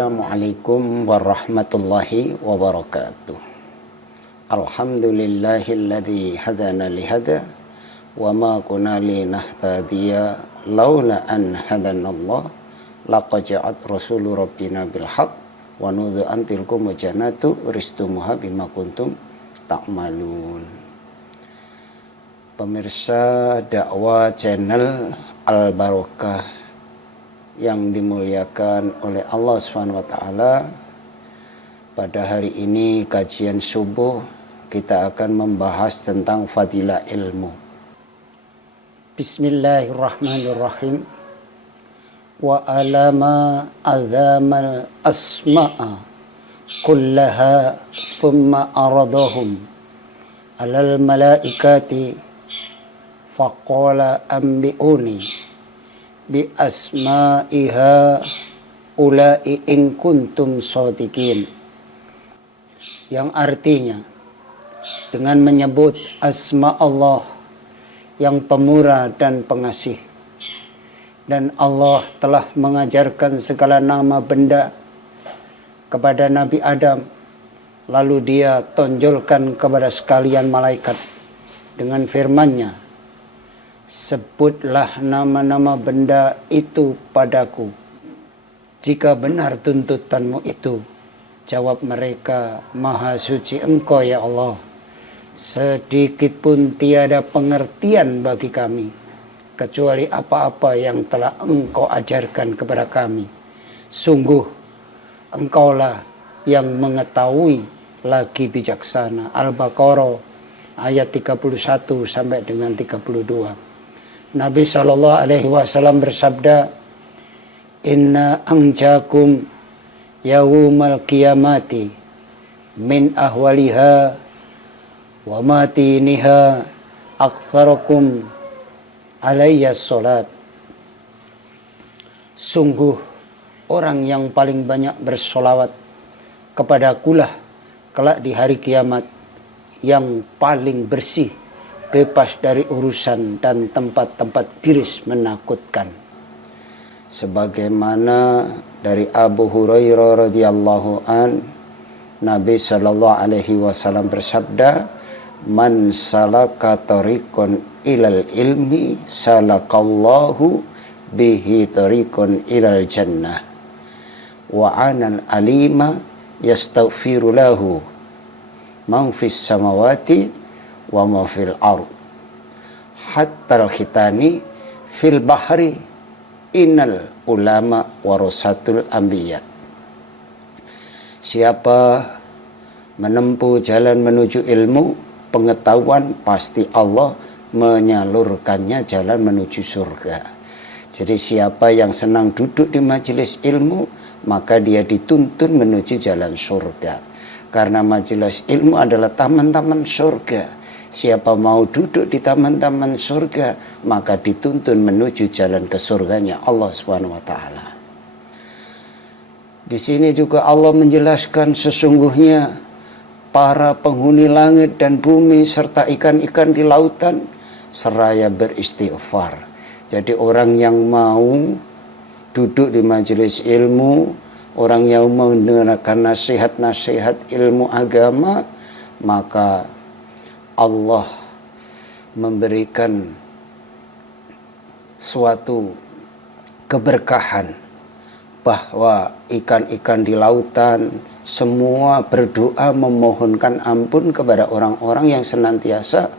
Assalamualaikum warahmatullahi wabarakatuh. Alhamdulillahilladzi hadana lihada wa ma kunna linahtadiya laula an hadanallah laqad ja'at rasulu rabbina bil haqq wa nudzu antilkum janatu ristumuha bima kuntum ta'malun. Pemirsa dakwah channel Al Barokah yang dimuliakan oleh Allah SWT, pada hari ini kajian subuh kita akan membahas tentang fadilah ilmu. Bismillahirrahmanirrahim. Wa alama azamal asma'a kullaha thumma aradahum alal malaikati faqala ambi'uni bi asma'iha ulai in kuntum shadiqin, yang artinya dengan menyebut asma Allah yang pemurah dan pengasih, dan Allah telah mengajarkan segala nama benda kepada Nabi Adam, lalu dia tonjolkan kepada sekalian malaikat dengan firman-Nya, sebutlah nama-nama benda itu padaku. Jika benar tuntutanmu itu, jawab mereka, Maha suci Engkau ya Allah. Sedikit pun tiada pengertian bagi kami, kecuali apa-apa yang telah Engkau ajarkan kepada kami. Sungguh Engkaulah yang mengetahui lagi bijaksana. Al-Baqarah ayat 31 sampai dengan 32. Nabi SAW bersabda, Inna anjakum yawmal qiyamati min ahwaliha wa matiniha aktsarakum alayya sholat. Sungguh orang yang paling banyak bersolawat kepadakulah kelak di hari kiamat, yang paling bersih, bebas dari urusan dan tempat-tempat tiris menakutkan. Sebagaimana dari Abu Hurairah radhiyallahu an, Nabi sallallahu alaihi wasallam bersabda, man salaka tariqan ilal ilmi salakallahu bihi tariqan ilal jannah wa anal alima yastaghfiru lahu man fis samawati wa ma fil ard hatta al-khitani fil bahri innal ulama warasatul anbiya. Siapa menempuh jalan menuju ilmu pengetahuan, pasti Allah menyalurkannya jalan menuju surga. Jadi siapa yang senang duduk di majelis ilmu, maka dia dituntun menuju jalan surga, karena majelis ilmu adalah taman-taman surga. Siapa mau duduk di taman-taman surga, maka dituntun menuju jalan ke surganya Allah SWT. Di sini juga Allah menjelaskan sesungguhnya para penghuni langit dan bumi serta ikan-ikan di lautan seraya beristighfar. Jadi orang yang mau duduk di majelis ilmu, orang yang mau mendengarkan nasihat-nasihat ilmu agama, maka Allah memberikan suatu keberkahan bahwa ikan-ikan di lautan semua berdoa memohonkan ampun kepada orang-orang yang senantiasa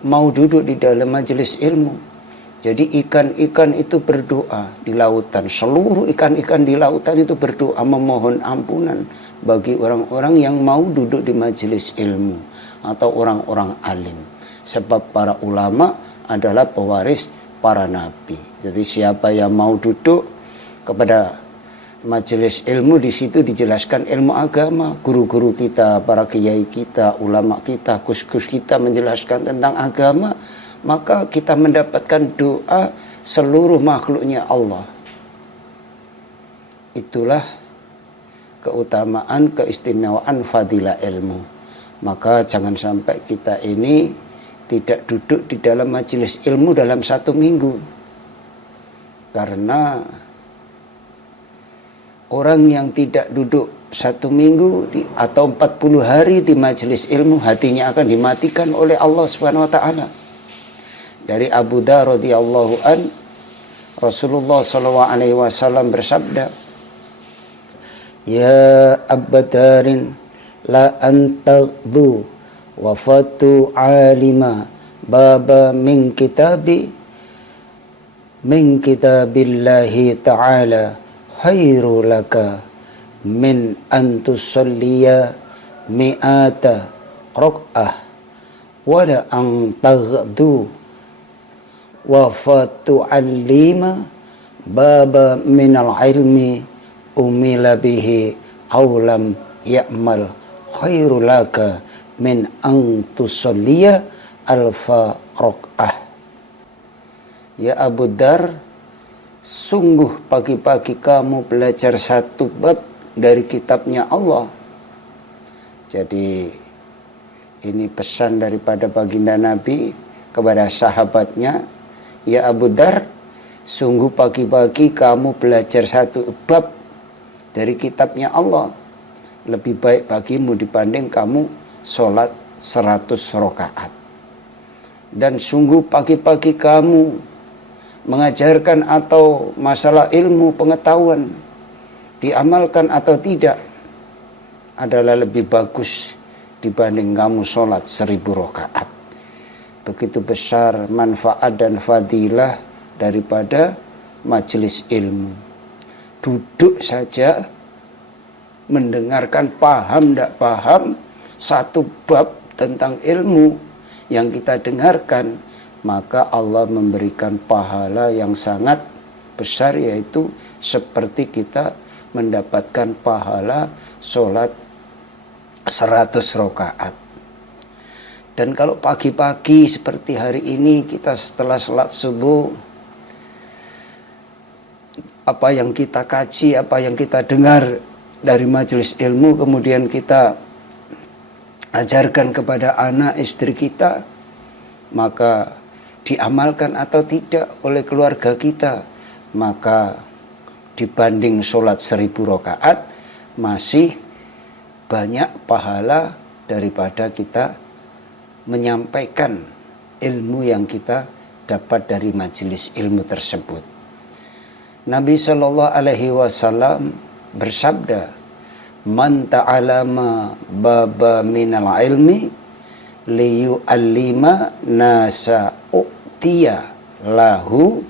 mau duduk di dalam majelis ilmu. Jadi ikan-ikan itu berdoa di lautan, seluruh ikan-ikan di lautan itu berdoa memohon ampunan bagi orang-orang yang mau duduk di majelis ilmu atau orang-orang alim, sebab para ulama adalah pewaris para nabi. Jadi siapa yang mau duduk kepada majelis ilmu, di situ dijelaskan ilmu agama, guru-guru kita, para kiai kita, ulama kita, kus-kus kita menjelaskan tentang agama, maka kita mendapatkan doa seluruh makhluknya Allah. Itulah keutamaan, keistimewaan fadilah ilmu. Maka jangan sampai kita ini tidak duduk di dalam majelis ilmu dalam 1 minggu. Karena Orang yang tidak duduk 1 minggu atau 40 hari di majelis ilmu, hatinya akan dimatikan oleh Allah Subhanahu wa taala. Dari Abu Dzar radhiyallahu an, Rasulullah sallallahu alaihi wasallam bersabda, "Ya Abadarin, la antadhu wafatu alima baba min kitabillahi ta'ala khairu laka min antusalliya mi'ata rak'ah wala an taghdu wafatu alima baba minal ilmi umila bihi awlam ya'mal khairu laka min antusalliya alfa rak'ah." Ya Abu Dzar, sungguh pagi-pagi kamu belajar 1 bab dari kitabnya Allah. Jadi ini pesan daripada baginda Nabi kepada sahabatnya. Ya Abu Dzar, sungguh pagi-pagi kamu belajar 1 bab dari kitabnya Allah. Lebih baik bagimu dibanding kamu sholat 100 rakaat. Dan sungguh pagi-pagi kamu mengajarkan atau masalah ilmu pengetahuan diamalkan atau tidak adalah lebih bagus dibanding kamu sholat 1000 rakaat. Begitu besar manfaat dan fadilah daripada majelis ilmu. Duduk saja mendengarkan, paham tidak paham 1 bab tentang ilmu yang kita dengarkan, maka Allah memberikan pahala yang sangat besar, yaitu seperti kita mendapatkan pahala sholat 100 rakaat. Dan kalau pagi-pagi seperti hari ini, kita setelah sholat subuh, apa yang kita kaji, apa yang kita dengar dari majelis ilmu, kemudian kita ajarkan kepada anak istri kita, maka diamalkan atau tidak oleh keluarga kita, maka dibanding sholat 1000 rakaat masih banyak pahala daripada kita menyampaikan ilmu yang kita dapat dari majelis ilmu tersebut. Nabi Shallallahu Alaihi Wasallam bersabda, "Man ta'alama baba minal ilmi liyu'allima nasa u'tiya lahu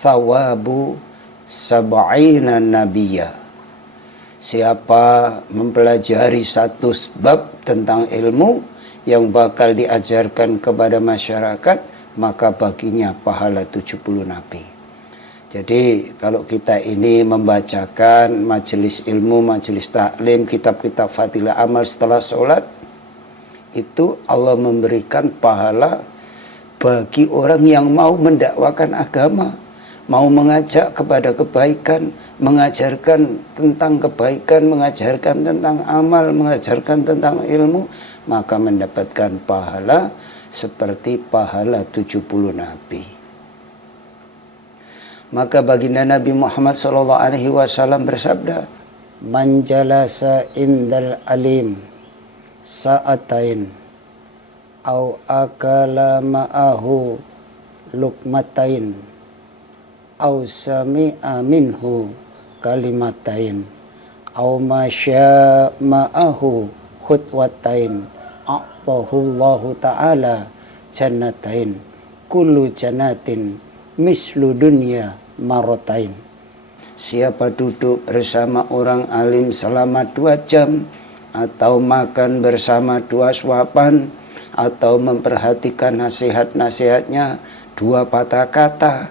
thawabu sab'ina nabiyya." Siapa mempelajari 1 bab tentang ilmu yang bakal diajarkan kepada masyarakat, maka baginya pahala 70 nabi. Jadi kalau kita ini membacakan majelis ilmu, majelis taklim, kitab-kitab fadilah amal setelah sholat, itu Allah memberikan pahala bagi orang yang mau mendakwakan agama, mau mengajak kepada kebaikan, mengajarkan tentang kebaikan, mengajarkan tentang amal, mengajarkan tentang ilmu, maka mendapatkan pahala seperti pahala 70 nabi. Maka baginda Nabi Muhammad SAW bersabda, "Man jalasa indal alim sa'atain au akala ma'ahu lukmatain au sami'a minhu kalimatain au masya ma'ahu khutwatain a'tahullahu ta'ala jannatain kullu jannatin mislu dunya marotain." Siapa duduk bersama orang alim selama 2 jam, atau makan bersama 2 suapan, atau memperhatikan nasihat-nasihatnya 2 patah kata,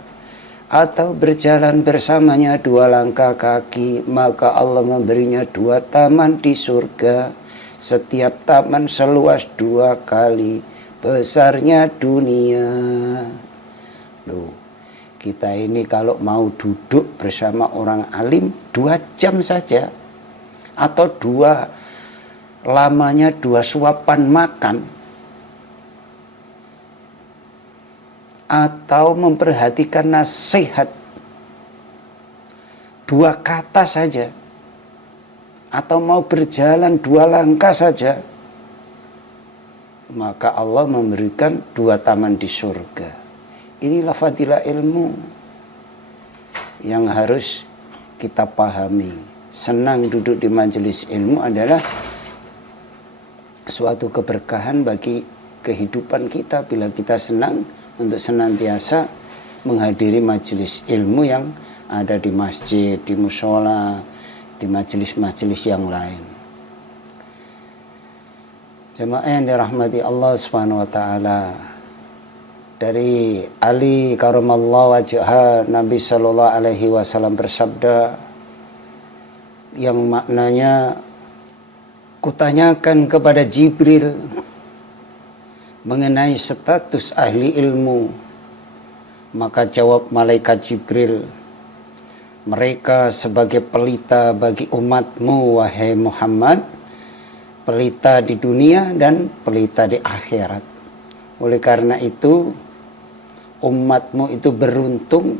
atau berjalan bersamanya 2 langkah kaki, maka Allah memberinya 2 taman di surga. Setiap taman seluas 2 kali besarnya dunia. Loh, kita ini kalau mau duduk bersama orang alim 2 jam saja, atau lamanya 2 suapan makan, atau memperhatikan nasihat 2 kata saja, atau mau berjalan 2 langkah saja, maka Allah memberikan 2 taman di surga. Inilah fadilah ilmu yang harus kita pahami. Senang duduk di majelis ilmu adalah suatu keberkahan bagi kehidupan kita bila kita senang untuk senantiasa menghadiri majelis ilmu yang ada di masjid, di mushola, di majelis-majelis yang lain. Jemaah yang dirahmati Allah Subhanahu wa taala, dari Ali karamallahu wajhah, Nabi sallallahu alaihi wasallam bersabda yang maknanya, kutanyakan kepada Jibril mengenai status ahli ilmu, maka jawab malaikat Jibril, mereka sebagai pelita bagi umatmu wahai Muhammad, pelita di dunia dan pelita di akhirat. Oleh karena itu umatmu itu beruntung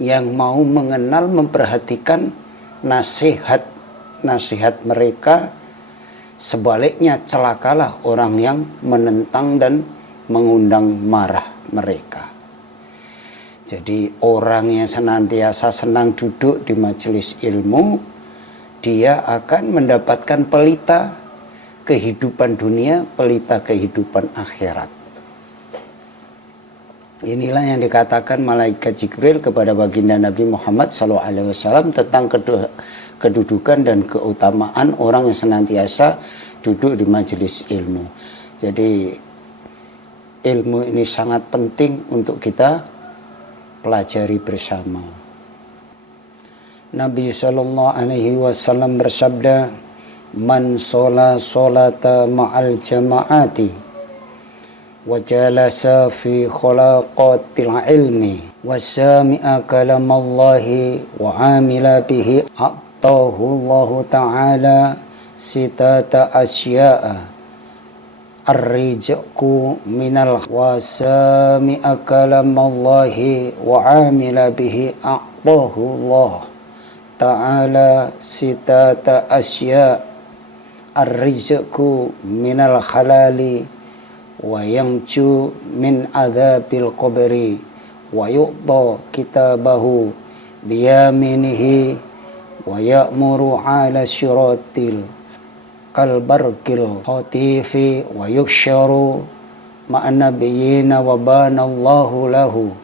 yang mau mengenal, memperhatikan nasihat mereka. Sebaliknya celakalah orang yang menentang dan mengundang marah mereka. Jadi orang yang senantiasa senang duduk di majelis ilmu, dia akan mendapatkan pelita kehidupan dunia, pelita kehidupan akhirat. Inilah yang dikatakan malaikat Jibril kepada baginda Nabi Muhammad SAW tentang kedudukan dan keutamaan orang yang senantiasa duduk di majelis ilmu. Jadi ilmu ini sangat penting untuk kita pelajari bersama. Nabi SAW bersabda, man shola sholata ma'al jama'ati wa jalasa fi khalaqatil ilmi wa sami'a kalamallahi wa amila bihi a'tahullahu ta'ala sitata asya'a ar-rizqu minal wa sami'a kalamallahi wa amila bihi a'tahullahu ta'ala sitata asya' ar-rizqu minal halali wa yamju min adzabil qabri wa yu'ta kitabahu biyaminihi wa ya'muru ala syiratil kalbarkil khatifi wa yuksharu ma'an nabiyina wa banallahu lahu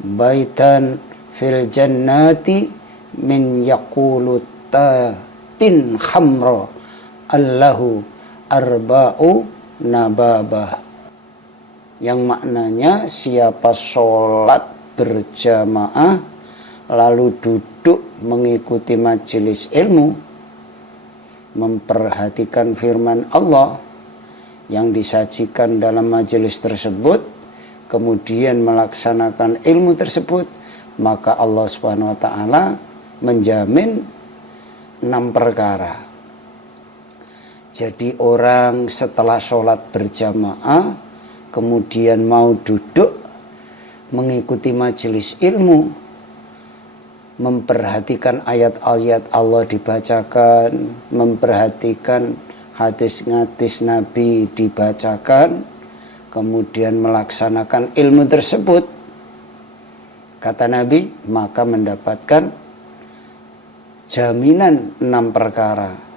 baitan fil jannati min yaqulu tin khamra allahu arba'u nababah, yang maknanya siapa sholat berjamaah lalu duduk mengikuti majelis ilmu, memperhatikan firman Allah yang disajikan dalam majelis tersebut, kemudian melaksanakan ilmu tersebut, maka Allah Subhanahu wa taala menjamin 6 perkara. Jadi orang setelah sholat berjamaah kemudian mau duduk mengikuti majelis ilmu, memperhatikan ayat-ayat Allah dibacakan, memperhatikan hadis-hadis Nabi dibacakan, kemudian melaksanakan ilmu tersebut, kata Nabi, maka mendapatkan jaminan 6 perkara.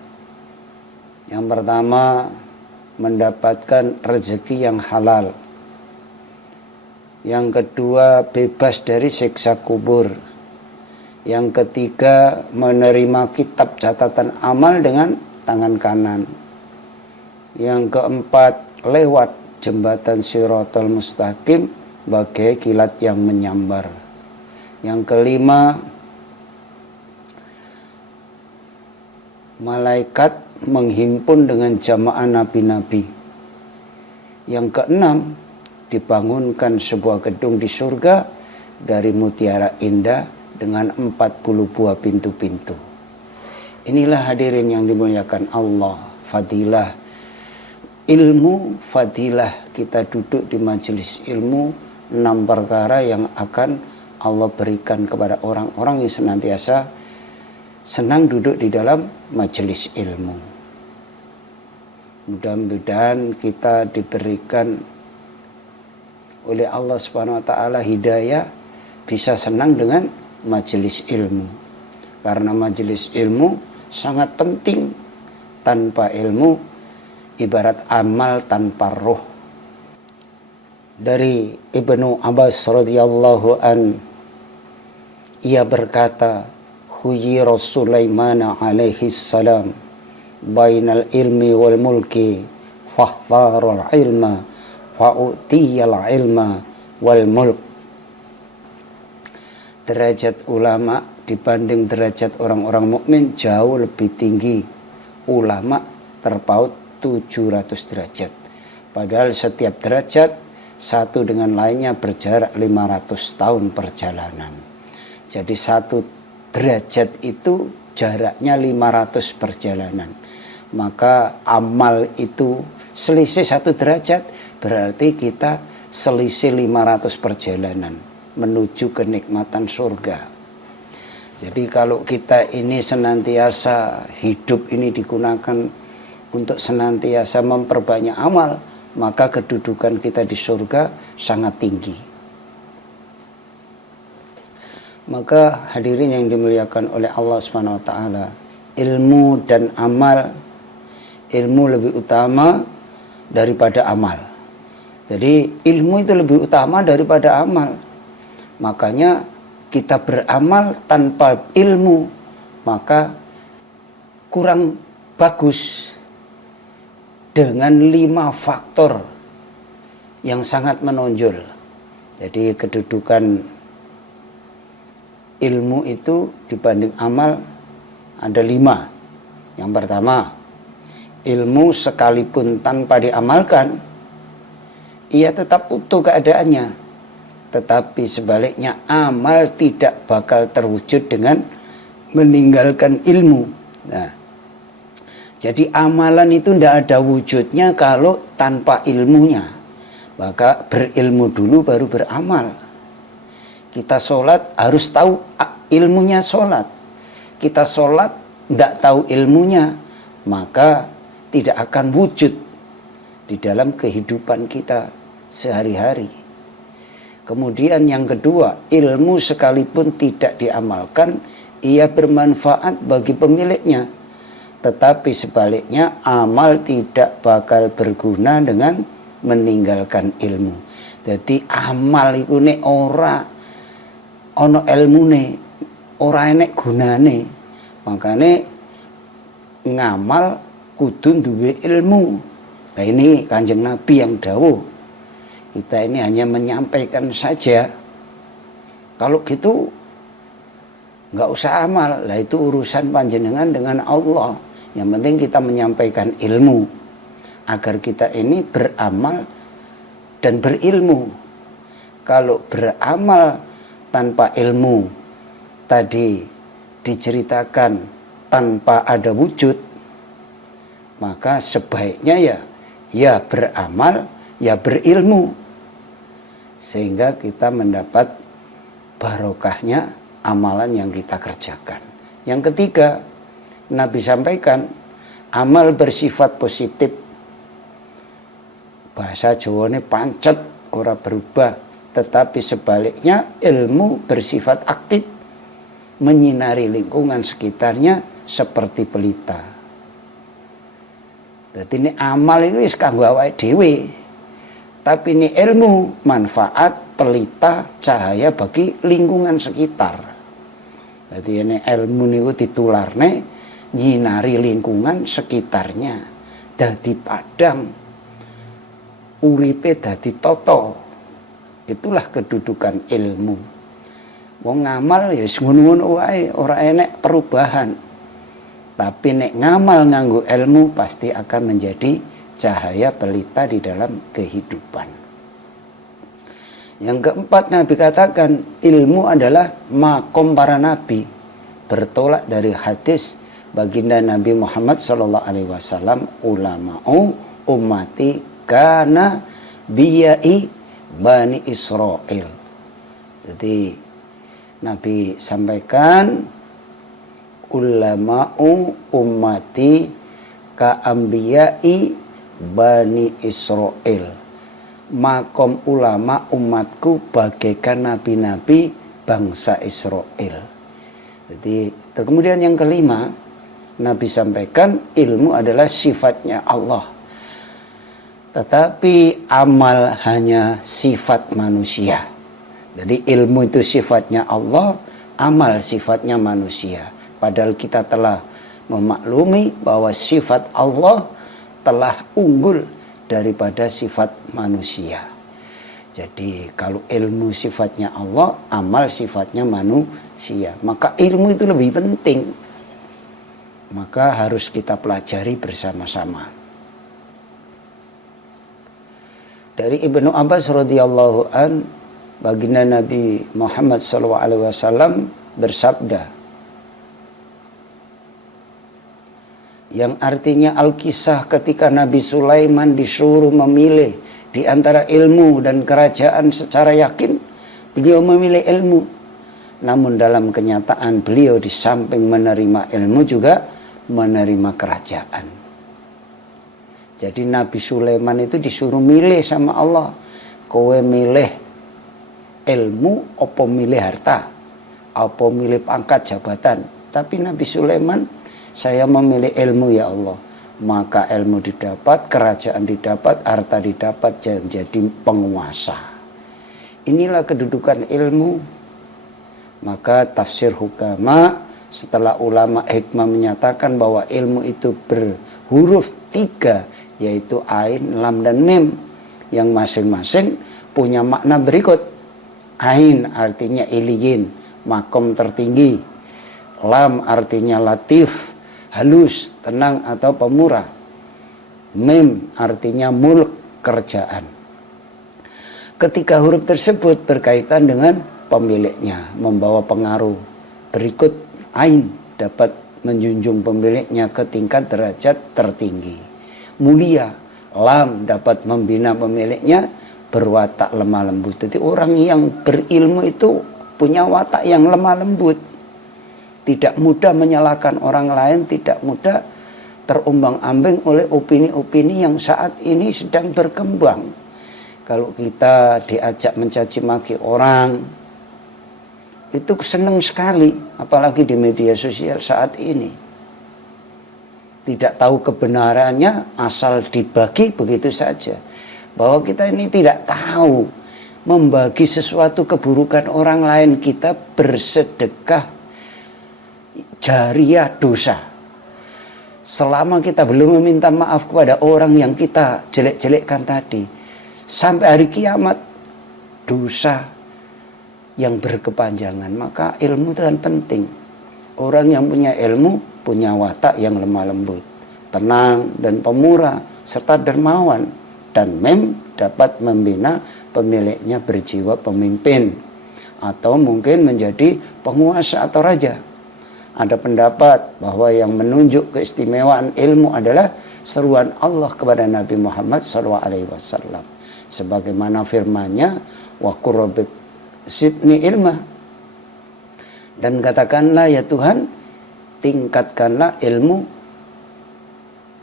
Yang pertama, mendapatkan rezeki yang halal. Yang kedua, bebas dari siksa kubur. Yang ketiga, menerima kitab catatan amal dengan tangan kanan. Yang keempat, lewat jembatan Shiratal Mustaqim bagai kilat yang menyambar. Yang kelima, malaikat menghimpun dengan jamaah nabi-nabi. Yang keenam, dibangunkan sebuah gedung di surga dari mutiara indah dengan 40 buah pintu-pintu. Inilah hadirin yang dimuliakan Allah, fadilah ilmu, fadilah kita duduk di majelis ilmu, 6 perkara yang akan Allah berikan kepada orang-orang yang senantiasa senang duduk di dalam majelis ilmu. Mudah-mudahan kita diberikan oleh Allah Subhanahu wa taala hidayah bisa senang dengan majelis ilmu. Karena majelis ilmu sangat penting. Tanpa ilmu ibarat amal tanpa roh. Dari Ibnu Abbas radhiyallahu an, ia berkata, khuyira Sulaiman alaihi salam bainal ilmi wal mulki fakhtarul ilma fa'utiyal ilma wal mulk. Derajat ulama dibanding derajat orang-orang mukmin jauh lebih tinggi. Ulama terpaut 700 derajat. Padahal setiap derajat satu dengan lainnya berjarak 500 tahun perjalanan. Jadi satu derajat itu jaraknya 500 perjalanan. Maka amal itu selisih satu derajat, berarti kita selisih 500 perjalanan menuju kenikmatan surga. Jadi kalau kita ini senantiasa hidup ini digunakan untuk senantiasa memperbanyak amal, maka kedudukan kita di surga sangat tinggi. Maka hadirin yang dimuliakan oleh Allah Subhanahu wa taala, ilmu dan amal, ilmu lebih utama daripada amal. Jadi ilmu itu lebih utama daripada amal. Makanya kita beramal tanpa ilmu, maka kurang bagus. Dengan 5 faktor yang sangat menonjol. Jadi kedudukan ilmu itu dibanding amal ada 5. Yang pertama, ilmu sekalipun tanpa diamalkan, ia tetap utuh keadaannya. Tetapi sebaliknya amal tidak bakal terwujud dengan meninggalkan ilmu. Nah, jadi amalan itu tidak ada wujudnya kalau tanpa ilmunya. Maka berilmu dulu baru beramal. Kita sholat harus tahu ilmunya sholat. Kita sholat tidak tahu ilmunya, maka tidak akan wujud di dalam kehidupan kita sehari-hari. Kemudian yang kedua, ilmu sekalipun tidak diamalkan, ia bermanfaat bagi pemiliknya. Tetapi sebaliknya amal tidak bakal berguna dengan meninggalkan ilmu. Jadi amal itu nek ora ono ilmune, ora enek gunane. Makane ngamal kudu duwe ilmu. Nah ini Kanjeng Nabi yang dawuh. Kita ini hanya menyampaikan saja. Kalau gitu nggak usah amal. Lah itu urusan panjenengan dengan Allah. Yang penting kita menyampaikan ilmu agar kita ini beramal dan berilmu. Kalau beramal tanpa ilmu tadi diceritakan tanpa ada wujud, maka sebaiknya ya beramal, ya berilmu, sehingga kita mendapat barokahnya amalan yang kita kerjakan. Yang ketiga, Nabi sampaikan, amal bersifat positif. Bahasa Jawane pancet, ora berubah. Tetapi sebaliknya ilmu bersifat aktif, menyinari lingkungan sekitarnya seperti pelita. Jadi ini amal itu wis kanggo awake dhewe. Tapi ini ilmu, manfaat, pelita, cahaya bagi lingkungan sekitar. Jadi ini ilmu niku ditularne nyinari lingkungan sekitarnya, dadi padang, uripe dadi toto. Itulah kedudukan ilmu. Wong ngamal ya wis ngono-ngono wae, ora enek perubahan. Tapi nek ngamal nganggo ilmu pasti akan menjadi cahaya pelita di dalam kehidupan. Yang keempat, Nabi katakan ilmu adalah makom para nabi. Bertolak dari hadis baginda Nabi Muhammad SAW, ulama'u ummati kana biyai Bani Israel. Jadi Nabi sampaikan ulama'u ummati ka ambiyai Bani Israel. Makom ulama umatku bagaikan nabi-nabi bangsa Israel. Jadi kemudian yang kelima, Nabi sampaikan ilmu adalah sifatnya Allah. Tetapi amal hanya sifat manusia. Jadi ilmu itu sifatnya Allah, amal sifatnya manusia. Padahal kita telah memaklumi bahwa sifat Allah telah unggul daripada sifat manusia. Jadi kalau ilmu sifatnya Allah, amal sifatnya manusia, maka ilmu itu lebih penting. Maka harus kita pelajari bersama-sama. Dari Ibnu Abbas radhiyallahu an, baginda Nabi Muhammad SAW bersabda, yang artinya Al-Kisah ketika Nabi Sulaiman disuruh memilih di antara ilmu dan kerajaan. Secara yakin beliau memilih ilmu, namun dalam kenyataan beliau di samping menerima ilmu juga menerima kerajaan. Jadi Nabi Sulaiman itu disuruh milih sama Allah, kowe milih ilmu apa milih harta, apa milih pangkat jabatan. Tapi Nabi Sulaiman, saya memilih ilmu ya Allah. Maka ilmu didapat, kerajaan didapat, harta didapat, jadi penguasa. Inilah kedudukan ilmu. Maka tafsir hukama, setelah ulama hikmah menyatakan bahwa ilmu itu berhuruf 3, yaitu ain, lam, dan mim, yang masing-masing punya makna berikut. Ain artinya iliyin, makom tertinggi. Lam artinya latif, halus, tenang atau pemurah. Mim artinya mulk, kerjaan. Ketika huruf tersebut berkaitan dengan pemiliknya, membawa pengaruh. Berikut ain dapat menjunjung pemiliknya ke tingkat derajat tertinggi. Mulia. Lam dapat membina pemiliknya berwatak lemah lembut. Jadi orang yang berilmu itu punya watak yang lemah lembut. Tidak mudah menyalahkan orang lain, tidak mudah terombang-ambing oleh opini-opini yang saat ini sedang berkembang. Kalau kita diajak mencaci maki orang, itu senang sekali, apalagi di media sosial saat ini. Tidak tahu kebenarannya, asal dibagi begitu saja. Bahwa kita ini tidak tahu membagi sesuatu keburukan orang lain, kita bersedekah jariah dosa. Selama kita belum meminta maaf kepada orang yang kita jelek-jelekkan tadi, sampai hari kiamat, dosa yang berkepanjangan. Maka ilmu itu kan penting. Orang yang punya ilmu punya watak yang lemah lembut, tenang dan pemurah, serta dermawan. Dan mem dapat membina pemiliknya berjiwa pemimpin, atau mungkin menjadi penguasa atau raja. Ada pendapat bahwa yang menunjuk keistimewaan ilmu adalah seruan Allah kepada Nabi Muhammad SAW. Sebagaimana firman-Nya, wa qur rabbi zidni ilma. Dan katakanlah ya Tuhan, tingkatkanlah ilmu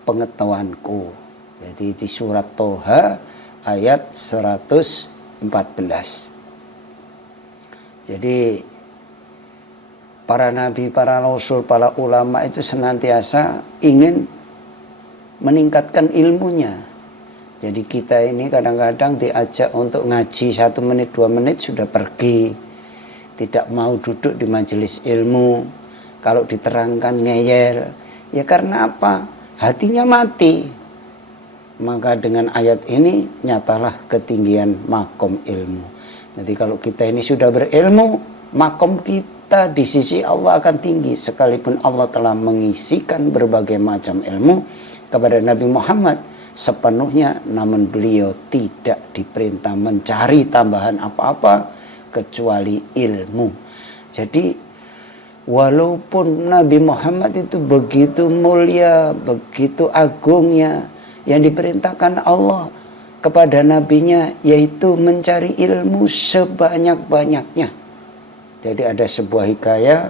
pengetahuanku. Jadi di surat Toha ayat 114. Jadi para nabi, para rasul, para ulama itu senantiasa ingin meningkatkan ilmunya. Jadi kita ini kadang-kadang diajak untuk ngaji 1 menit, 2 menit sudah pergi. Tidak mau duduk di majelis ilmu. Kalau diterangkan ngeyel. Ya karena apa? Hatinya mati. Maka dengan ayat ini nyatalah ketinggian makom ilmu. Jadi kalau kita ini sudah berilmu, makom kita di sisi Allah akan tinggi. Sekalipun Allah telah mengisikan berbagai macam ilmu kepada Nabi Muhammad sepenuhnya, namun beliau tidak diperintah mencari tambahan apa-apa kecuali ilmu. Jadi walaupun Nabi Muhammad itu begitu mulia, begitu agungnya, yang diperintahkan Allah kepada nabinya yaitu mencari ilmu sebanyak-banyaknya. Jadi ada sebuah hikayah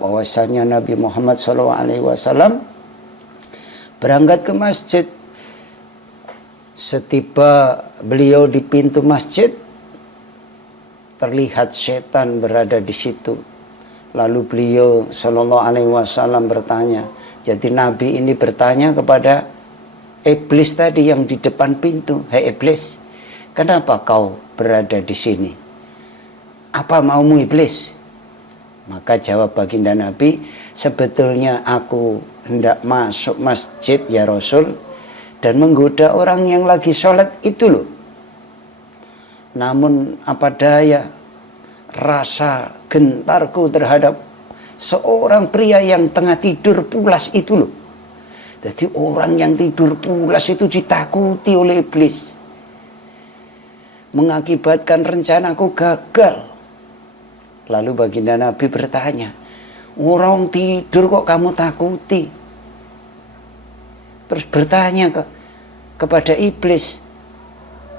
bahwasanya Nabi Muhammad SAW berangkat ke masjid. Setiba beliau di pintu masjid, terlihat setan berada di situ. Lalu beliau SAW bertanya. Jadi Nabi ini bertanya kepada iblis tadi yang di depan pintu, "Hei iblis, kenapa kau berada di sini? Apa maumu iblis?" Maka jawab baginda Nabi, "Sebetulnya aku hendak masuk masjid ya Rasul, dan menggoda orang yang lagi sholat itu loh. Namun apa daya, rasa gentarku terhadap seorang pria yang tengah tidur pulas itu loh." Jadi orang yang tidur pulas itu ditakuti oleh iblis, mengakibatkan rencanaku gagal. Lalu baginda Nabi bertanya, "Orang tidur kok kamu takuti?" Terus bertanya kepada iblis,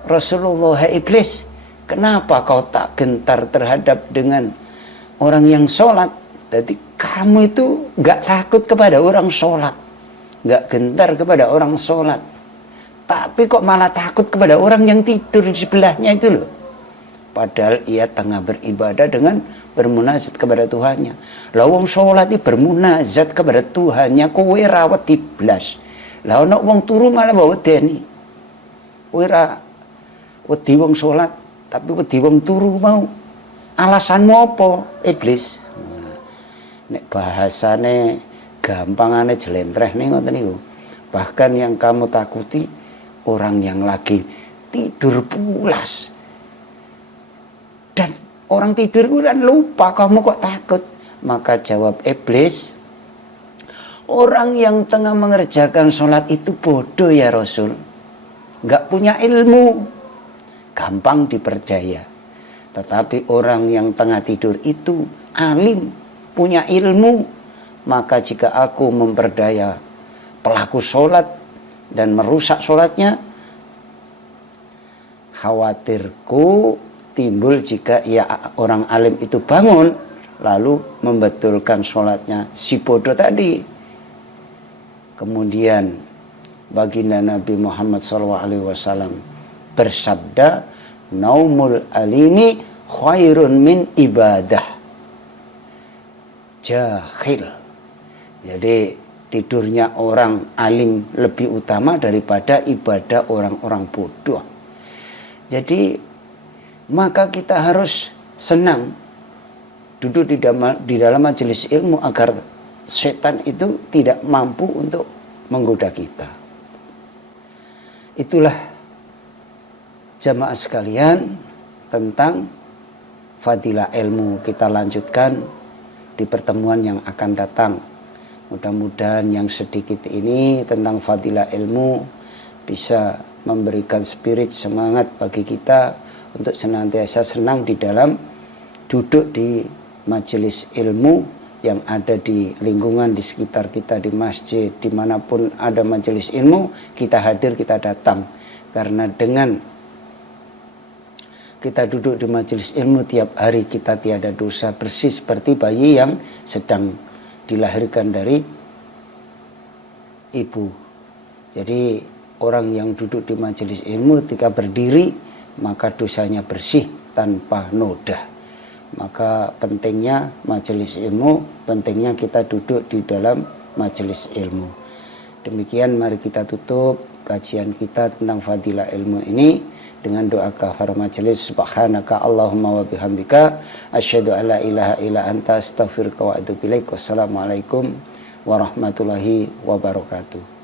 "Rasulullah, hai iblis, kenapa kau tak gentar terhadap dengan orang yang sholat?" Jadi kamu itu gak takut kepada orang sholat, gak gentar kepada orang sholat, tapi kok malah takut kepada orang yang tidur di sebelahnya itu loh. Padahal ia tengah beribadah dengan bermunajat kepada Tuhannya. Lah wong sholat itu bermunajat kepada Tuhannya, kowe rawat iblis. Lah ana wong turu malah bawa deni. Kowe ra wedi wong sholat, tapi wedi wong turu mau. Alasanmu apa, iblis? Nek bahasane gampangane jelentreh nih ngoten niku. Bahkan yang kamu takuti orang yang lagi tidur pulas. Dan orang tidur itu kan lupa, kamu kok takut? Maka jawab iblis, orang yang tengah mengerjakan sholat itu bodoh ya Rasul, gak punya ilmu, gampang dipercaya. Tetapi orang yang tengah tidur itu alim, punya ilmu. Maka jika aku memperdaya pelaku sholat dan merusak sholatnya, khawatirku timbul jika orang alim itu bangun lalu membetulkan sholatnya si bodoh tadi. Kemudian baginda Nabi Muhammad SAW bersabda, "Naumul alimi khairun min ibadah jahil." Jadi tidurnya orang alim lebih utama daripada ibadah orang-orang bodoh. Jadi maka kita harus senang duduk di dalam majelis ilmu agar setan itu tidak mampu untuk menggoda kita. Itulah jamaah sekalian tentang fadilah ilmu. Kita lanjutkan di pertemuan yang akan datang. Mudah-mudahan yang sedikit ini tentang fadilah ilmu bisa memberikan spirit semangat bagi kita untuk senantiasa senang di dalam duduk di majelis ilmu yang ada di lingkungan di sekitar kita, di masjid, dimanapun ada majelis ilmu, kita hadir, kita datang. Karena dengan kita duduk di majelis ilmu tiap hari, kita tiada dosa, bersih seperti bayi yang sedang dilahirkan dari ibu. Jadi orang yang duduk di majelis ilmu ketika berdiri, maka dosanya bersih tanpa noda. Maka pentingnya majelis ilmu, pentingnya kita duduk di dalam majelis ilmu. Demikian mari kita tutup kajian kita tentang fadilah ilmu ini dengan doa kafar majelis. Subhanaka Allahumma wa bihamdika asyhadu an la ilaha illa anta astaghfiruka wa atubu ilaik. Wassalamualaikum warahmatullahi wabarakatuh.